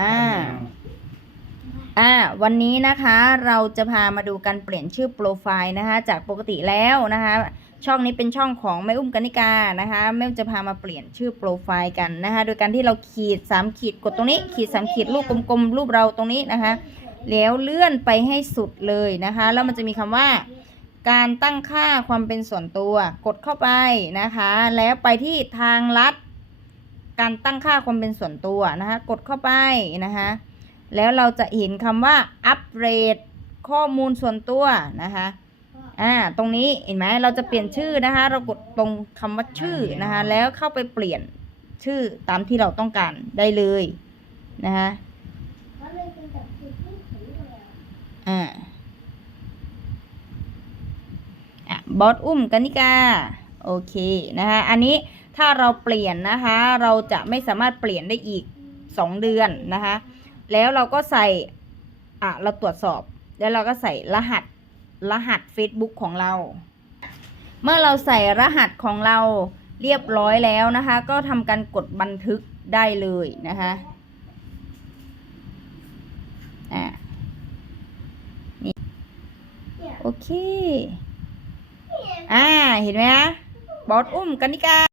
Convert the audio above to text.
อ่า อ่า วันนี้นะคะเราจะพามาดูการเปลี่ยนชื่อโปรไฟล์นะคะ จากปกติแล้วนะคะ ช่องนี้เป็นช่องของแม่อุ้มกนิกานะคะแม่อุ้มจะพามาเปลี่ยนชื่อโปรไฟล์กันนะคะ โดยการที่เราขีดสามขีดกดตรงนี้ ขีดสามขีดรูปกลมๆรูปเราตรงนี้นะคะ แล้วเลื่อนไปให้สุดเลยนะคะ แล้วมันจะมีคำว่าการตั้งค่าความเป็นส่วนตัว กดเข้าไปนะคะ แล้วไปที่ทางลัด การตั้งค่าความเป็นส่วนตัวนะคะกดเข้าไปนะคะแล้วเราจะเห็นคำว่าอัปเกรดข้อมูลส่วนตัวนะคะอ่าตรงนี้เห็นไหมเราจะเปลี่ยนชื่อนะคะ เรากดตรงคำว่าชื่อนะคะ แล้วเข้าไปเปลี่ยนชื่อตามที่เราต้องการได้เลยนะคะอ่าอะบอสอุ้มกนิกา โอเคนะคะอันนี้ ถ้าเราเปลี่ยนนะคะ เราจะไม่สามารถเปลี่ยนได้อีกสองเดือนนะคะ แล้วเราก็ใส่อะเราตรวจสอบ แล้วเราก็ใส่รหัสรหัส Facebook ของเรา เมื่อเราใส่รหัสของเราเรียบร้อยแล้วนะคะ ก็ทำการกดบันทึกได้เลยนะคะอะโอเค อ่า เห็นไหมคะบอสอุ้มกันนิกา